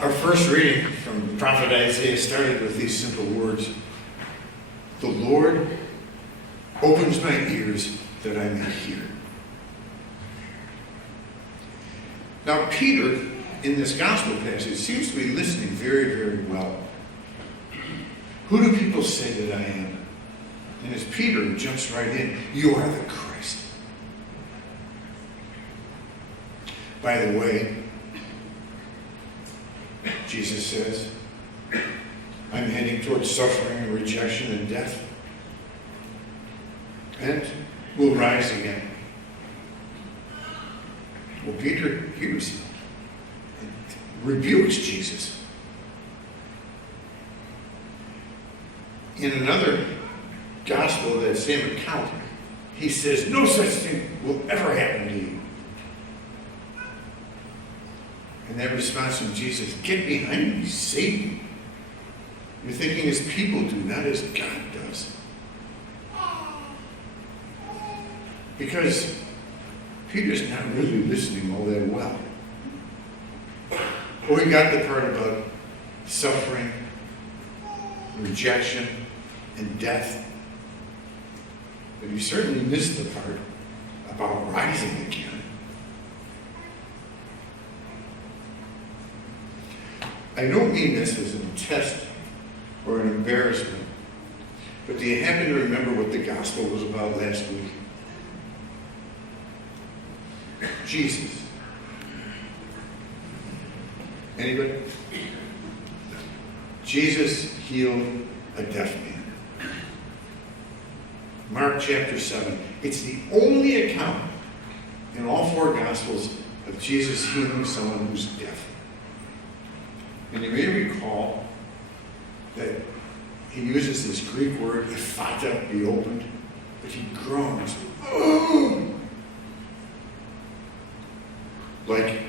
Our first reading from the prophet Isaiah started with these simple words. The Lord opens my ears that I may hear. Now Peter, in this gospel passage, seems to be listening very, very well. Who do people say that I am? And as Peter jumps right in, you are the Christ. By the way, Jesus says, I'm heading towards suffering and rejection and death. And will rise again. Well, Peter hears him and rebukes Jesus. In another gospel, that same account, he says, no such thing will ever happen to you. And that response from Jesus, get behind me, Satan. You're thinking as people do, not as God does. Because Peter's not really listening all that well. Well, we got the part about suffering, rejection, and death. But he certainly missed the part about rising again. I don't mean this as a test or an embarrassment, but do you happen to remember what the gospel was about last week? Jesus. Anybody? Jesus healed a deaf man. Mark chapter 7. It's the only account in all four gospels of Jesus healing someone who's deaf. And you may recall that he uses this Greek word, ephata, be opened, but he groans. Oh! Like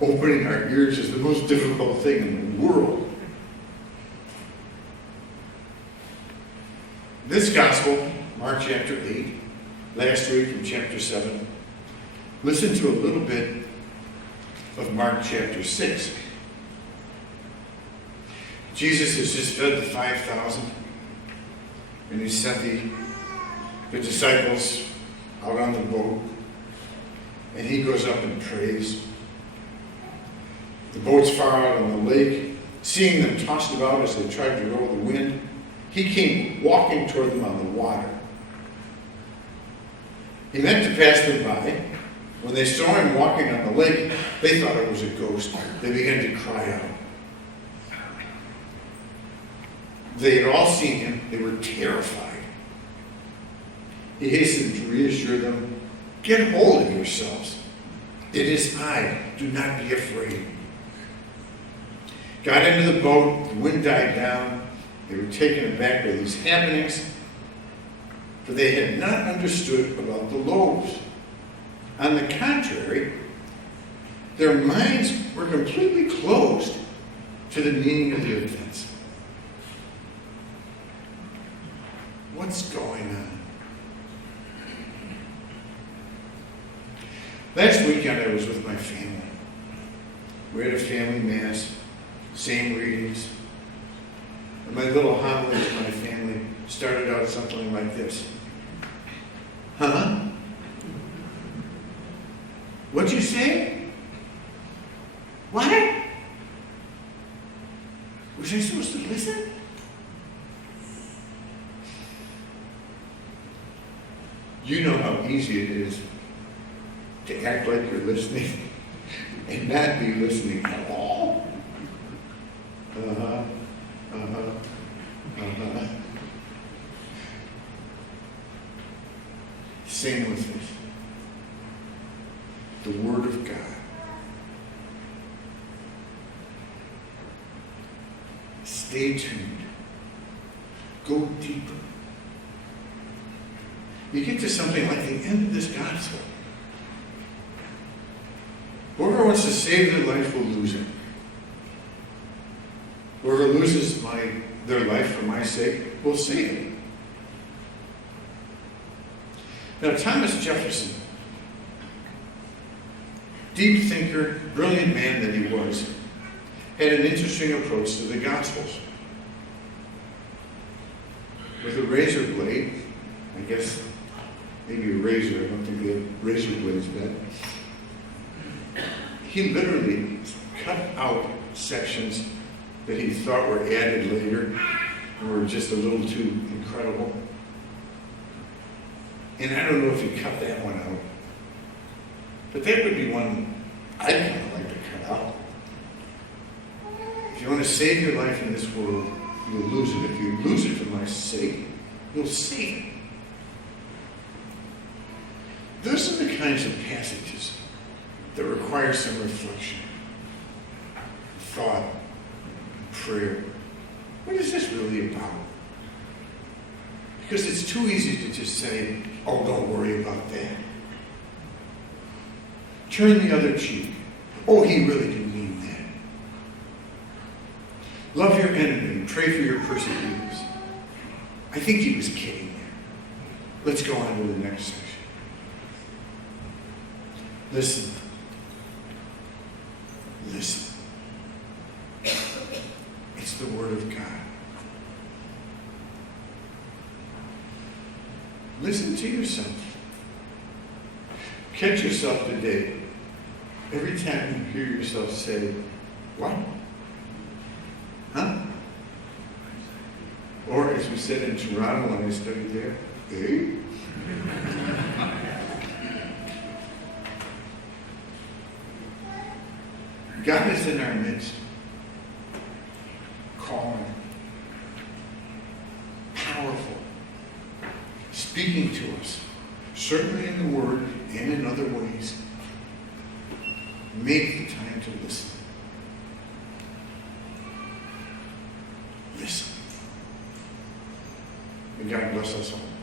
opening our ears is the most difficult thing in the world. This gospel, Mark chapter 8, last week from chapter 7, listen to a little bit of Mark chapter 6. Jesus has just fed the 5,000, and he sent the disciples out on the boat, and he goes up and prays. The boat's far out on the lake. Seeing them tossed about as they tried to row the wind, he came walking toward them on the water. He meant to pass them by. When they saw him walking on the lake, they thought it was a ghost. They began to cry out. They had all seen him. They were terrified. He hastened to reassure them, get hold of yourselves. It is I. Do not be afraid. Got into the boat. The wind died down. They were taken aback by these happenings, for they had not understood about the loaves. On the contrary, their minds were completely closed to the meaning of the events. What's going on? Last weekend I was with my family. We had a family mass, same readings. And my little homily to my family started out something like this. Huh? What'd you say? What? Was I supposed to listen? You know how easy it is to act like you're listening and not be listening at all. Same with this. The Word of God. Stay tuned. Go deeper. You get to something like the end of this gospel. Whoever wants to save their life will lose it. Whoever loses their life for my sake will save it. Now, Thomas Jefferson, deep thinker, brilliant man that he was, had an interesting approach to the Gospels. With a razor blade, I guess maybe a razor, I don't think they had razor blades then, he literally cut out sections that he thought were added later and were just a little too incredible. And I don't know if he cut that one out. But that would be one I'd kind of like to cut out. If you want to save your life in this world, you'll lose it. If you lose it for my sake, you'll save it. Those are the kinds of passages that require some reflection, thought, prayer. What is this really about? Because it's too easy to just say, oh, don't worry about that. Turn the other cheek. Oh, he really didn't mean that. Love your enemy. Pray for your persecutors. I think he was kidding there. Let's go on to the next section. Listen. Listen. It's the Word of God. Listen to yourself. Catch yourself today. Every time you hear yourself say, what? Huh? Or as we said in Toronto when I studied there, eh? God is in our midst, calling, powerful, speaking to us, certainly in the Word and in other ways. Make the time to listen. Listen. And God bless us all.